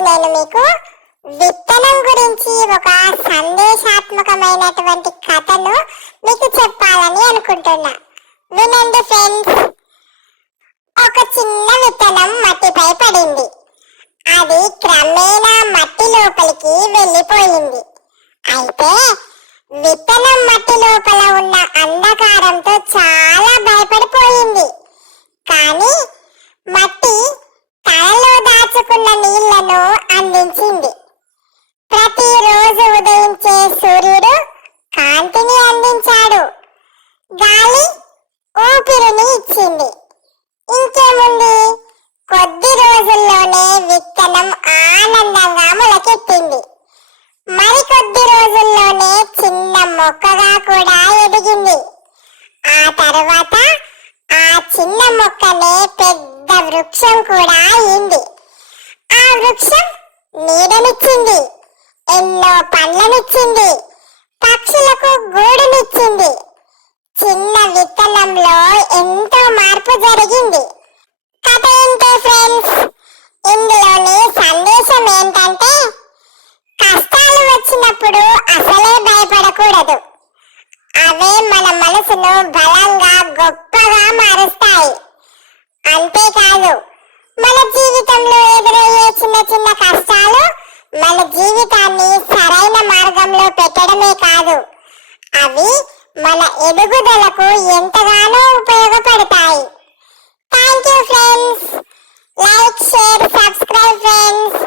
నేను మీకు విత్తనం గురించి ఒక సందేశాత్మకమైనటువంటి కథను మీకు చెప్పాలని అనుకుంటున్నా. వినండి ఫ్రెండ్స్ ఒక చిన్న విత్తనం మట్టిపై పడింది. అది క్రమేణా మట్టి లోపలికి వెళ్ళిపోయింది. అయితే విత్తనం మట్టి లోపల ఇచ్చింది. ఇంకేముంది? కొద్ది రోజుల్లోనే విత్తనం ఆనందంగా మొలకెత్తింది. మరికొద్ది రోజుల్లోనే చిన్న మొక్కగా కూడా ఎదిగింది. ఆ తర్వాత ఆ చిన్న మొక్కనే పెద్ద వృక్షం కూడా అయింది. ఆ వృక్షం నీడనిచ్చింది. ఎన్నో పండ్లనిచ్చింది. మనసును బలంగా గొప్పగా మారుస్తాయి. అంతేకాదు మన జీవితంలో ఎదురయ్యే చిన్న చిన్న కష్టాలు మన జీవితాన్ని సరైన మార్గంలో పెట్టడమే కాదు అవి మన ఎదుగుదలకు ఎంతగానో ఉపయోగపడతాయి. Thank you friends like share subscribe friends